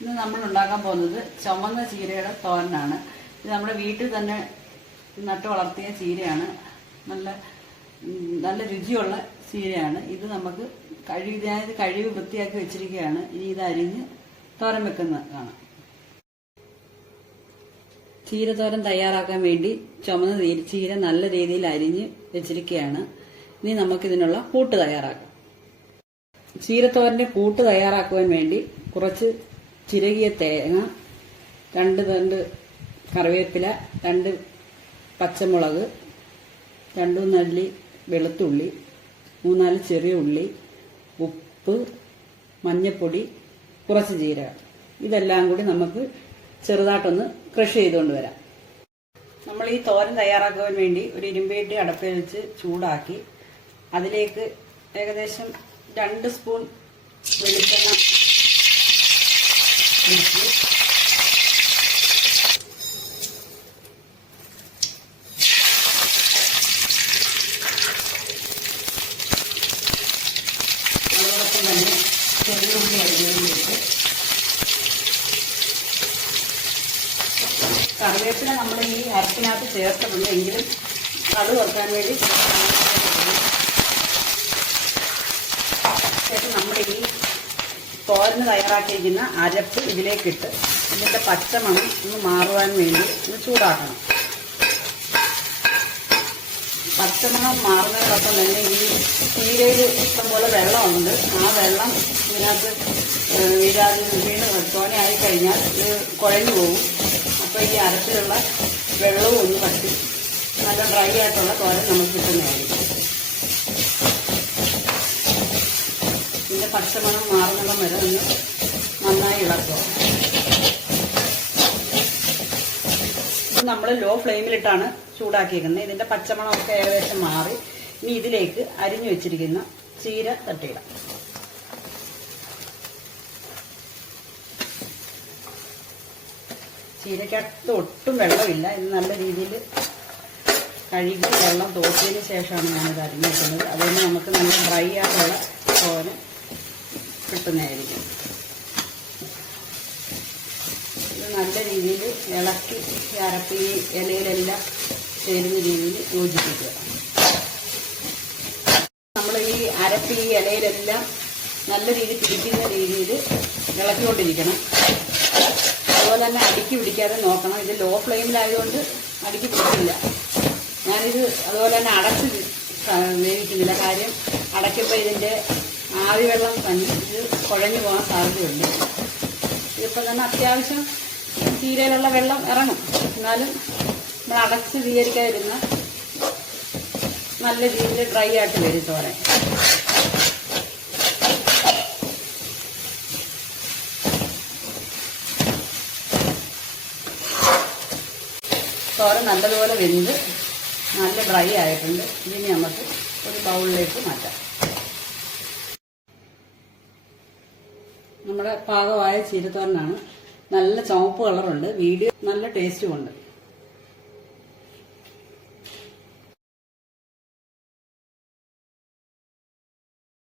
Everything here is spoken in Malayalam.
ഇന്ന് നമ്മൾ ഉണ്ടാക്കാൻ പോകുന്നത് ചുമന്ന ചീരയുടെ തോരനാണ്. ഇത് നമ്മുടെ വീട്ടിൽ തന്നെ നട്ടു വളർത്തിയ ചീരയാണ്. നല്ല നല്ല രുചിയുള്ള ചീരയാണ്. ഇത് നമുക്ക് കഴുകി വൃത്തിയാക്കി വെച്ചിരിക്കുകയാണ്. ഇനി ഇത് അരിഞ്ഞ് തോരൻ വെക്കുന്നതാണ്. ചീരത്തോരൻ തയ്യാറാക്കാൻ വേണ്ടി ചുമന്ന ചീര നല്ല രീതിയിൽ അരിഞ്ഞ് വെച്ചിരിക്കുകയാണ്. ഇനി നമുക്കിതിനുള്ള കൂട്ട് തയ്യാറാക്കാം. ചീരത്തോരന്റെ കൂട്ട് തയ്യാറാക്കുവാൻ വേണ്ടി കുറച്ച് ചിരകിയ തേങ്ങ, 2 തണ്ട് കറിവേപ്പില, 2 പച്ചമുളക്, 2 അല്ലി വെളുത്തുള്ളി, 3-4 ചെറിയ ഉള്ളി, ഉപ്പ്, മഞ്ഞൾപ്പൊടി, കുറച്ച് ജീരകം. ഇതെല്ലാം കൂടി നമുക്ക് ചെറുതായിട്ടൊന്ന് ക്രഷ് ചെയ്തുകൊണ്ട് വരാം. നമ്മൾ ഈ തോരൻ തയ്യാറാക്കുവാൻ വേണ്ടി ഒരു ഇരുമ്പേട്ടി അടുപ്പിൽ വെച്ച് ചൂടാക്കി അതിലേക്ക് ഏകദേശം 2 സ്പൂൺ വെളിച്ചെണ്ണ ഒഴിച്ച് അതോടൊപ്പം തന്നെ ചെറിയുള്ളി അരിഞ്ഞതിലേക്ക് കറിവേപ്പില നമ്മൾ ഈ അരപ്പിനകത്ത് ചേർത്തിട്ടുണ്ട്. എങ്കിലും കടു വറുക്കാൻ വേണ്ടി ശേഷം നമ്മുടെ ഈ തോരന് തയ്യാറാക്കിയിരിക്കുന്ന അരപ്പ് ഇതിലേക്കിട്ട് ഇതിന്റെ പച്ചമണം ഒന്ന് മാറുവാൻ വേണ്ടി ഒന്ന് ചൂടാക്കണം. പച്ചമണം മാറുന്നതിനൊപ്പം തന്നെ ഈ ചീരയിൽ ഇഷ്ടംപോലെ വെള്ളമുണ്ട്. ആ വെള്ളം ഇതിനകത്ത് വീണ് തോനെയായി കഴിഞ്ഞാൽ ഇത് കുഴഞ്ഞു പോകും. അപ്പോൾ ഈ അരപ്പിലുള്ള വെള്ളവും ഒന്ന് പറ്റി നല്ല ഡ്രൈ ആയിട്ടുള്ള തോരൻ നമുക്ക് കിട്ടുന്നതായിരിക്കും. ഇതിന്റെ പച്ചമണം മാറുന്നിടം വരെ ഒന്ന് നന്നായി ഇളക്കുക. ഇത് നമ്മൾ ലോ ഫ്ലെയിമിലിട്ടാണ് ചൂടാക്കിയിരിക്കുന്നത്. ഇതിന്റെ പച്ചമണമൊക്കെ ഏകദേശം മാറി. ഇനി ഇതിലേക്ക് അരിഞ്ഞു വെച്ചിരിക്കുന്ന ചീര തട്ടിയിടാം. ചീരക്കകത്ത് ഒട്ടും വെള്ളമില്ല. ഇത് നല്ല രീതിയിൽ കഴുകി വെള്ളം തോറ്റിയതിന് ശേഷമാണ് ഞാനിത് അരിഞ്ഞു വെക്കുന്നത്. അതുകൊണ്ട് നമുക്ക് നല്ല ഡ്രൈ ആയിട്ടുള്ള തോരൻ കിട്ടുന്നതായിരിക്കും. ഇത് നല്ല രീതിയിൽ ഇളക്കി അരപ്പ് ഈ ഇലയിലെല്ലാം ചേരുന്ന രീതിയിൽ യോജിപ്പിക്കുക. നമ്മൾ ഈ അരപ്പ് ഈ ഇലയിലെല്ലാം നല്ല രീതിയിൽ പിടിക്കുന്ന രീതിയിൽ ഇളക്കിക്കൊണ്ടിരിക്കണം. അതുപോലെ തന്നെ അടുക്കി പിടിക്കാതെ നോക്കണം. ഇത് ലോ ഫ്ലെയിമിലായതുകൊണ്ട് അടുക്കി പിടിക്കില്ല. ഞാനിത് അതുപോലെ തന്നെ അടച്ച് വേവിക്കുന്നില്ല. കാര്യം അടയ്ക്കുമ്പോൾ ഇതിൻ്റെ ആവി വെള്ളം ഇത് കുഴഞ്ഞു പോകാൻ സാധ്യതയുണ്ട്. ഇതിപ്പോൾ തന്നെ അത്യാവശ്യം ചീരയിലുള്ള വെള്ളം ഇറങ്ങും. എന്നാലും നമ്മൾ അടച്ച് സ്വീകരിക്കാതിരുന്ന നല്ല രീതിയിൽ ഡ്രൈ ആയിട്ട് വരും തോരൻ. തോരൻ നല്ലതുപോലെ വെന്ത് നല്ല ഡ്രൈ ആയിട്ടുണ്ട്. ഇനി നമുക്ക് ഒരു ബൗളിലേക്ക് മാറ്റാം. നമ്മുടെ പാകമായ ചീരത്തോരനാണ്. നല്ല ചുവപ്പ് കളറുണ്ട്. വീഡിയോ നല്ല ടേസ്റ്റും ഉണ്ട്.